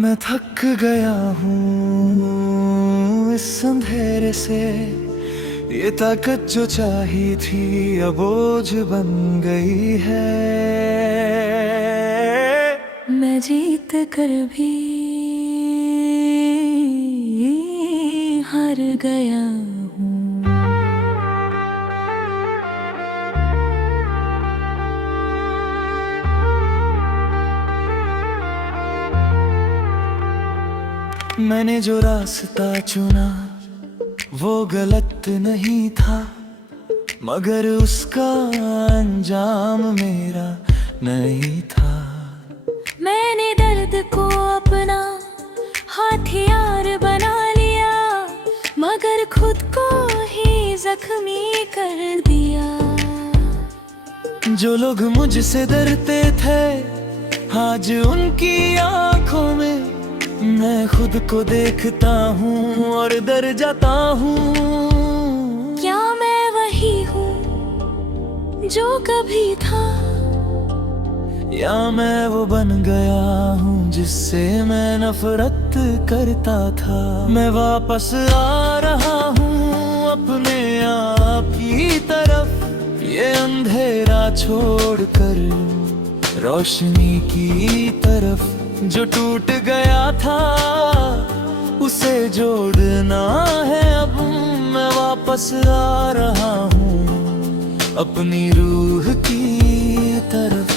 मैं थक गया हूँ इस अंधेरे से। ये ताकत जो चाहिए थी अब बोझ बन गई है। मैं जीत कर भी हार गया हूँ। मैंने जो रास्ता चुना वो गलत नहीं था, मगर उसका अंजाम मेरा नहीं था। मैंने दर्द को अपना हथियार बना लिया, मगर खुद को ही जख्मी कर दिया। जो लोग मुझसे डरते थे आज उनकी आंखों में मैं खुद को देखता हूँ और डर जाता हूँ। क्या मैं वही हूँ जो कभी था, या मैं वो बन गया हूँ जिससे मैं नफरत करता था। मैं वापस आ रहा हूँ अपने आप की तरफ, ये अंधेरा छोड़कर रोशनी की तरफ। जो टूट गया था उसे जोड़ना है अब। मैं वापस आ रहा हूँ अपनी रूह की तरफ।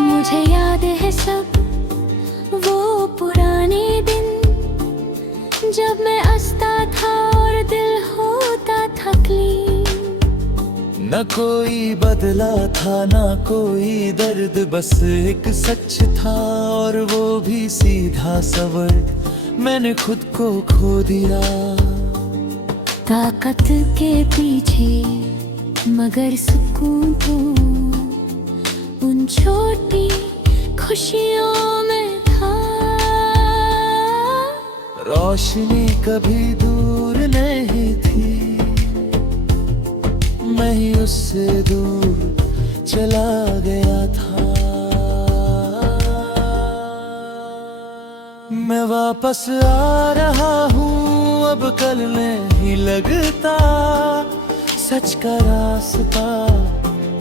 मुझे याद है सब वो पुराने दिन, जब मैं हंसता था और दिल होता था क्लीन। न कोई बदला था ना कोई दर्द, बस एक सच था और वो भी सीधा सवर। मैंने खुद को खो दिया ताकत के पीछे, मगर सुकून तो उन छोटी खुशियों में था। रोशनी कभी दूर नहीं थी, मैं ही उससे दूर चला गया था। मैं वापस आ रहा हूँ अब कल नहीं लगता, सच का रास्ता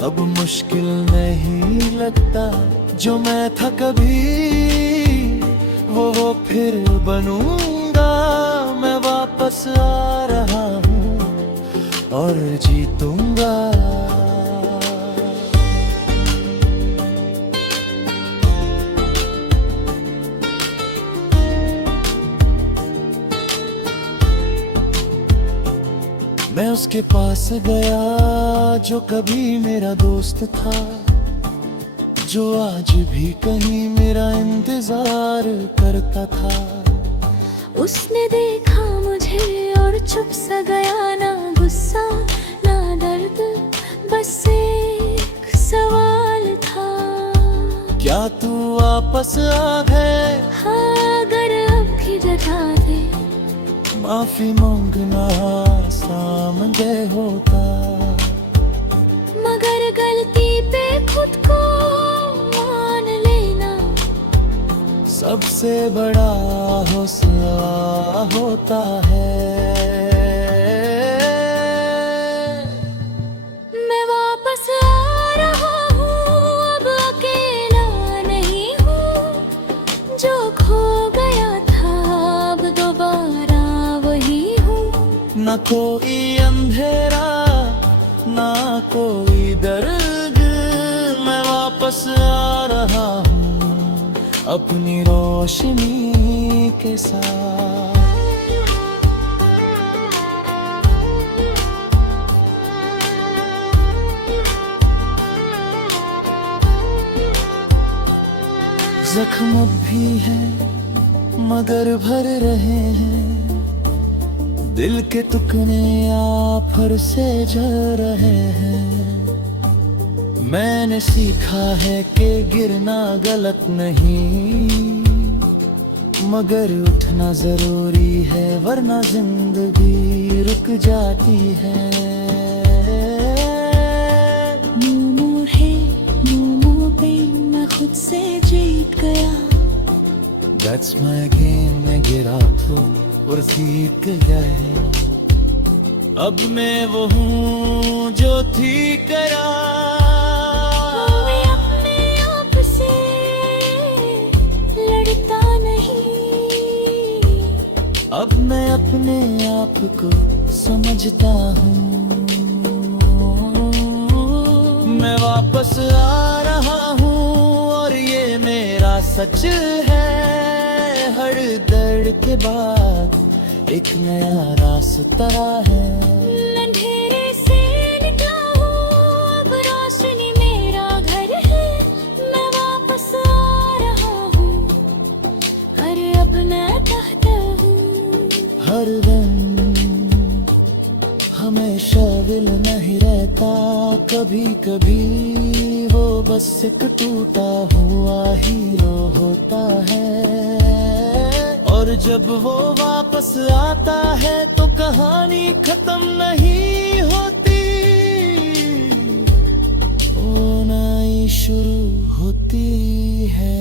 अब मुश्किल नहीं लगता। जो मैं था कभी वो फिर बनूंगा। मैं वापस आ रहा हूँ और जीतूंगा। मैं उसके पास गया जो कभी मेरा दोस्त था, जो आज भी कहीं मेरा इंतजार करता था। उसने देखा मुझे और चुप सा गया, ना गुस्सा ना दर्द, बस एक सवाल था। क्या तू वापस आ गए? हाँ, अगर अब भी जगा दे। माफी मांगना सामने होता, मगर गलती पे खुद को मान लेना सबसे बड़ा हौसला होता है। मैं वापस आ रहा हूँ अब अकेला नहीं हूँ, जो खो गया था अब दोबारा वही हूँ। न कोई अंधेरा ना कोई दर्द, मैं वापस आ रहा हूँ अपनी रोशनी के साथ। जख्म भी हैं मगर भर रहे हैं, दिल के टुकड़े आफर से जल रहे हैं। मैंने सीखा है कि गिरना गलत नहीं, मगर उठना जरूरी है वरना जिंदगी रुक जाती है। मोमो है मोमो पे मैं खुद से जीत गया। That's my game, मैं गिरा तो और सीख गया। अब मैं वो हूँ जो थी करा। मैं अपने आप से लड़ता नहीं। अब मैं अपने आप को समझता हूँ। मैं वापस आ रहा हूँ और ये मेरा सच है। हर दर्द के बाद एक नया रास्ता है। अंधेरे से निकला हूँ अब रोशनी मेरा घर है। मैं वापस आ रहा हूँ हर अब मैं चाहता हूँ। हर दिन हमेशा दिल नहीं रहता, कभी कभी वो बस एक टूटा हुआ हीरो होता है। और जब वो वापस आता है तो कहानी खत्म नहीं होती, वो नई शुरू होती है।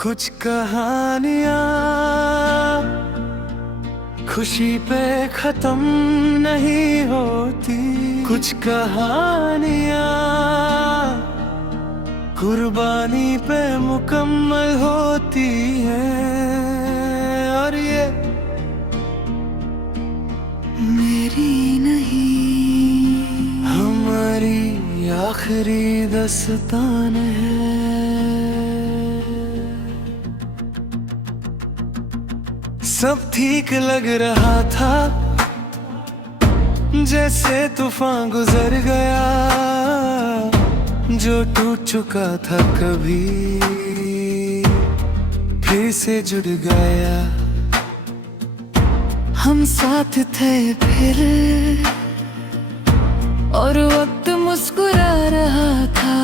कुछ कहानियाँ खुशी पे खत्म नहीं होती, कुछ कहानियाँ कुर्बानी पे मुकम्मल होती हैं। और ये मेरी नहीं हमारी आखिरी दास्तान है। सब ठीक लग रहा था जैसे तूफान गुजर गया, जो टूट चुका था कभी फिर से जुड़ गया। हम साथ थे फिर और वक्त मुस्कुरा रहा था,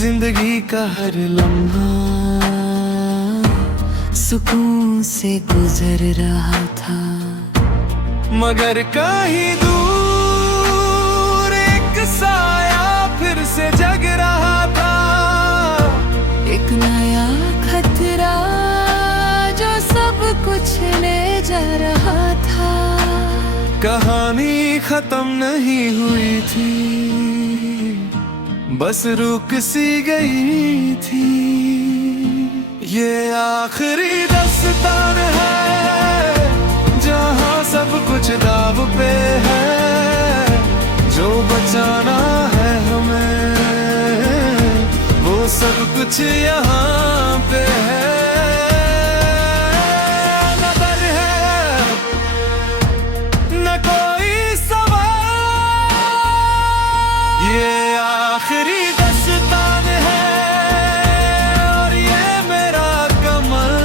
जिंदगी का हर लम्हा सुकून से गुजर रहा था। मगर कहीं दूर एक साया फिर से जग रहा था, एक नया खतरा जो सब कुछ ले जा रहा था। कहानी खत्म नहीं हुई थी, बस रुक सी गई थी। ये आखिरी दास्तान है जहाँ सब कुछ दाव पे है, जो बचाना है हमें वो सब कुछ यहाँ पे है। न डर है न कोई सवाल, ये आखिरी दास्तान है और ये मेरा कमल।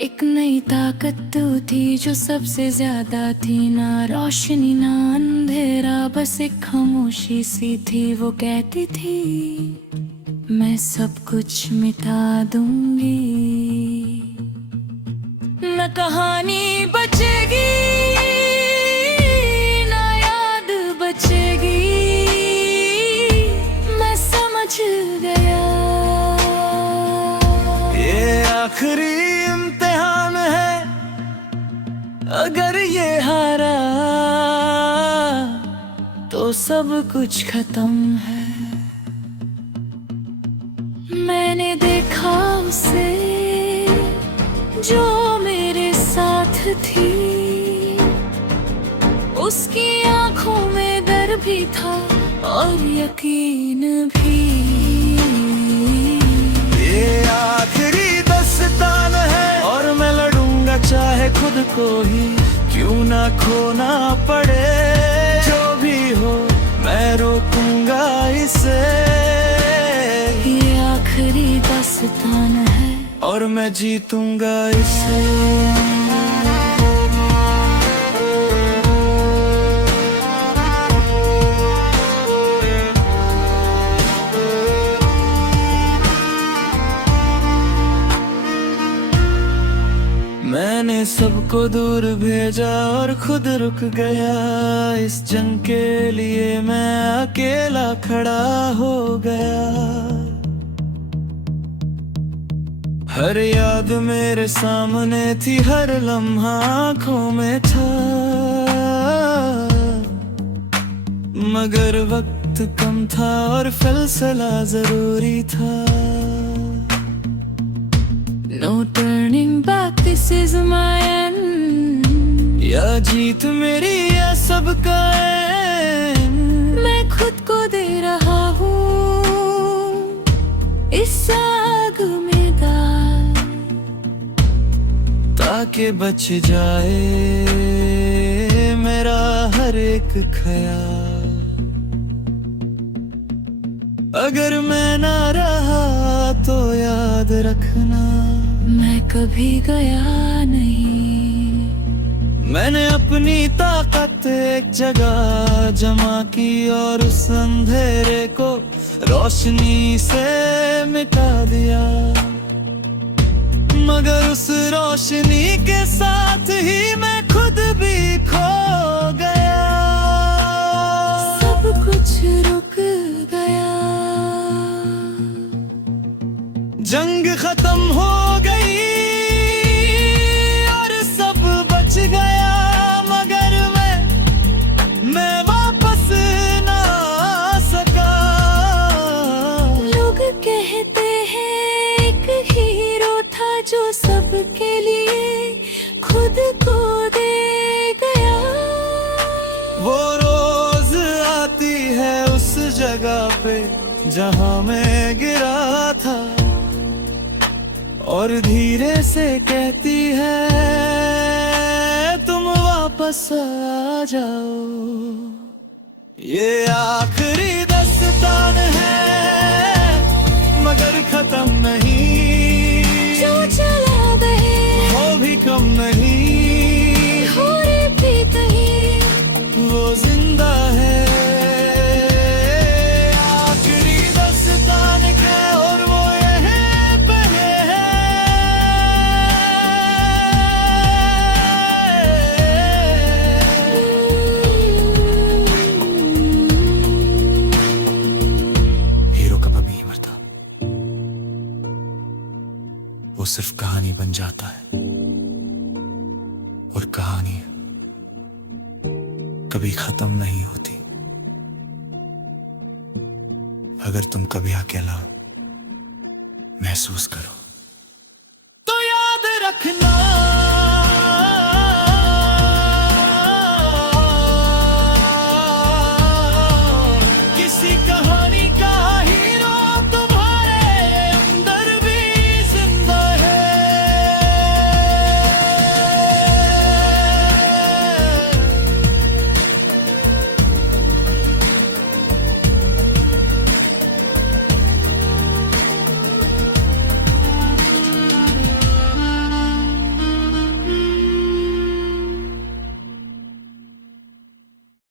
एक नई ताकत तो थी जो सबसे ज्यादा थी, ना रोशनी ना अंधेरा, बस एक खामोशी सी थी। वो कहती थी मैं सब कुछ मिटा दूंगी, न कहानी बचेगी ना याद बचेगी। मैं समझ गया ये आखिरी इम्तिहान है, अगर ये हारा तो सब कुछ खत्म है। मैंने देखा उसे जो मेरे साथ थी, उसकी आंखों में डर भी था और यकीन भी। ये आखिरी दास्तान है और मैं लड़ूंगा चाहे खुद को ही क्यों ना खोना पड़े। जो भी हो मैं रोकूंगा इसे। ये आखिरी दास्तान है और मैं जीतूंगा इसे। मैंने सबको दूर भेजा और खुद रुक गया। इस जंग के लिए मैं अकेला खड़ा हो गया। हर याद मेरे सामने थी, हर लम्हा आँखों में था, मगर वक्त कम था और फैसला जरूरी था। No turning back, this is my end. या जीत मेरी या सबका end। मैं खुद को दे रहा हूँ इस आग में दाल, ताकि बच जाए मेरा हर एक ख्याल। अगर मैं ना रहा तो याद रखना मैं कभी गया नहीं। मैंने अपनी ताकत एक जगह जमा की और उस अंधेरे को रोशनी से मिटा दिया। मगर उस रोशनी के साथ ही मैं खुद भी खो गया। सब कुछ रुक गया। जंग खत्म हो गई और सब बच गया, मगर मैं वापस ना आ सका। लोग कहते हैं एक हीरो था जो सबके लिए खुद को दे गया। वो रोज आती है उस जगह पे जहां मैं गिरा था और धीरे से कहती है तुम वापस आ जाओ। ये आखिरी दास्तान है मगर खत्म नहीं। जो चला गए हो भी कम नहीं, हो रे भी कहीं वो जिंदा है। आखिरी दास्तान है और वो यहीं पे है। हीरो कभी नहीं मरता, वो सिर्फ कहानी बन जाता है। और कहानी कभी खत्म नहीं होती। अगर तुम कभी अकेला महसूस करो तो याद रखना